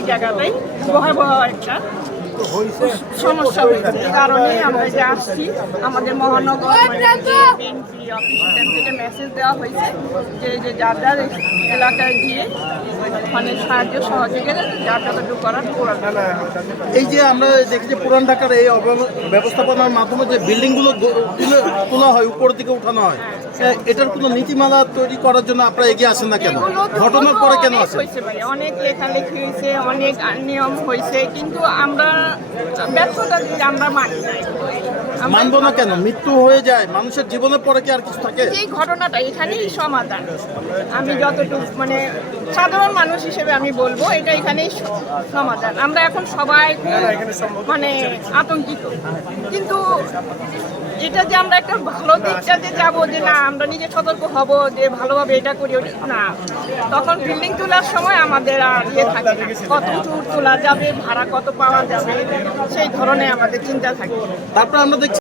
এই জায়গাটাই ভয়াবহ একটা সমস্যা হয়েছে। এই কারণে আমরা যে আসছি। আমাদের মহানগর বিএনপি অফিস সেখান থেকে মেসেজ দেওয়া হয়েছে যে যে যার যার এলাকায় গিয়ে মানে সাহায্য সহযোগিতা যার যতটুকু করার করার এই যে আমরা দেখি যে পুরান ঢাকার এই ব্যবস্থাপনার মাধ্যমে যে বিল্ডিংগুলো গো- তুলে তোলা হয় উপর দিকে উঠানো হয় এটার কোনো নীতিমালা তৈরি করার জন্য আপনারা এগিয়ে আসেন না কেন? ঘটনার পরে কেন আসেন? হয়েছে অনেক লেখালেখি হয়েছে অনেক নিয়ম হয়েছে কিন্তু আমরা ব্যর্থতা আমরা মানি মানবো না কেন? মৃত্যু হয়ে যায় মানুষের জীবনের পরে কি আর কিছু থাকে? এই ঘটনাটা এখানেই সমাধান। আমি যতটুকু মানে সাধারণ মানুষ হিসেবে আমি বলব এটা এখানেই সমাধান। আমরা এখন সবাই মানে আতঙ্কিত। কিন্তু এটা যে আমরা একটা ভালো দিকটা যে যাব যে না, আমরা নিজে সতর্ক হব, যে ভালোভাবে এটা করি না। তখন বিল্ডিং তোলার সময় আমাদের আর ইয়ে থাকে কত টুর তোলা যাবে, ভাড়া কত পাওয়া যাবে, সেই ধরনের আমাদের চিন্তা থাকে। তারপর আমরা দেখছি